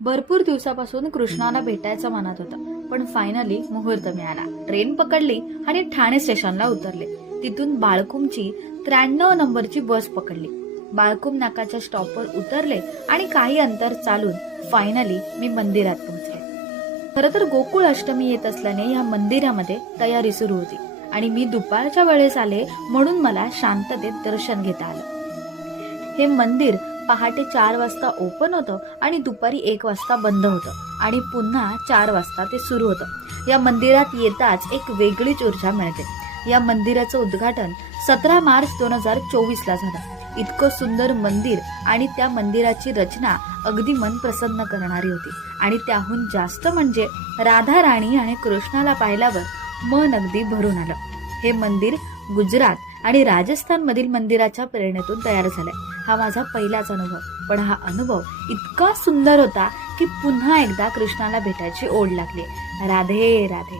भरपूर दिवसापासून कृष्णाला भेटायचं मनात होतं, पण फायनली मुहूर्त मिळाला. ट्रेन पकडली आणि ठाणे स्टेशनला उतरले. तिथून बाळकुमची 93 नंबरची बस पकडली. बाळकुम नाकाच्या स्टॉपवर उतरले आणि काही अंतर चालून फायनली मी मंदिरात पोहोचले. खरं तर गोकुळ अष्टमी येत असल्याने या मंदिरामध्ये तयारी सुरू होती आणि मी दुपारच्या वेळेस आले म्हणून मला शांततेत दर्शन घेता आलं. हे मंदिर पहाटे 4 वाजता ओपन होतं आणि दुपारी 1 वाजता बंद होतं आणि पुन्हा 4 वाजता ते सुरू होतं. या मंदिरात येताच एक वेगळीच ऊर्जा मिळते. या मंदिराचं उद्घाटन 17 मार्च 2024 ला झालं. इतकं सुंदर मंदिर आणि त्या मंदिराची रचना अगदी मन प्रसन्न करणारी होती आणि त्याहून जास्त म्हणजे राधा राणी आणि कृष्णाला पाहिल्यावर मन अगदी भरून आलं. हे मंदिर गुजरात आणि राजस्थान मधील मंदिराच्या प्रेरणेतून तयार झालंय. हा माझा पहिलाच अनुभव, पण हा अनुभव इतका सुंदर होता की पुन्हा एकदा कृष्णाला भेटायची ओढ लागली. राधे राधे.